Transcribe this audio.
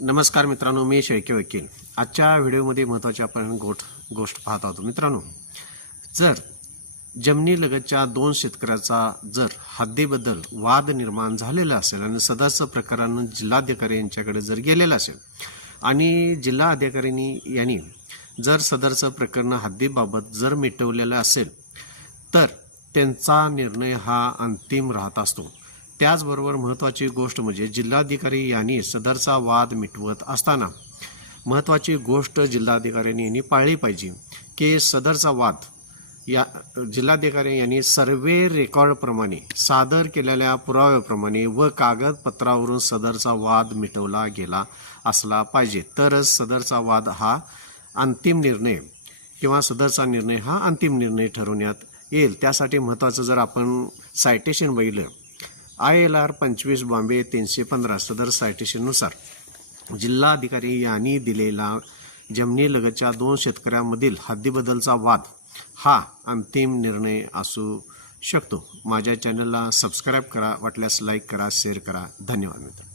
नमस्कार मित्रांनो, मी शेळके वकील. आजच्या व्हिडिओमध्ये महत्त्वाची आपण गोष्ट पाहत आहोत. मित्रांनो, जर जमिनीलगतच्या दोन शेतकऱ्याचा जर हद्दीबद्दल वाद निर्माण झालेला असेल आणि सदरचं प्रकरण जिल्हाधिकारी यांच्याकडे जर गेलेलं असेल आणि जिल्हाधिकाऱ्यांनी यांनी जर सदरचं प्रकरण हद्दीबाबत जर मिटवलेलं असेल तर त्यांचा निर्णय हा अंतिम राहत असतो. त्याचबरोबर महत्त्वाची गोष्ट म्हणजे जिल्हाधिकारी यांनी सदरचा वाद मिटवत असताना महत्त्वाची गोष्ट जिल्हाधिकाऱ्यांनी यांनी पाळली पाहिजे की सदरचा वाद या जिल्हाधिकारी यांनी सर्वे रेकॉर्डप्रमाणे सादर केलेल्या पुराव्याप्रमाणे व कागदपत्रावरून सदरचा वाद मिटवला गेला असला पाहिजे, तरच सदरचा वाद हा अंतिम निर्णय किंवा सदरचा निर्णय हा अंतिम निर्णय ठरवण्यात येईल. त्यासाठी महत्त्वाचं जर आपण सायटेशन बघितलं, ILR 25 बॉम्बे 315 सदर सायटेशननुसार जिल्हाधिकारी यांनी दिलेला जमिनीलगतच्या दोन शेतकऱ्यांमधील हद्दीबद्दलचा वाद हा अंतिम निर्णय असू शकतो. माझ्या चॅनलला सबस्क्राईब करा, वाटल्यास लाईक करा, शेअर करा. धन्यवाद मित्र.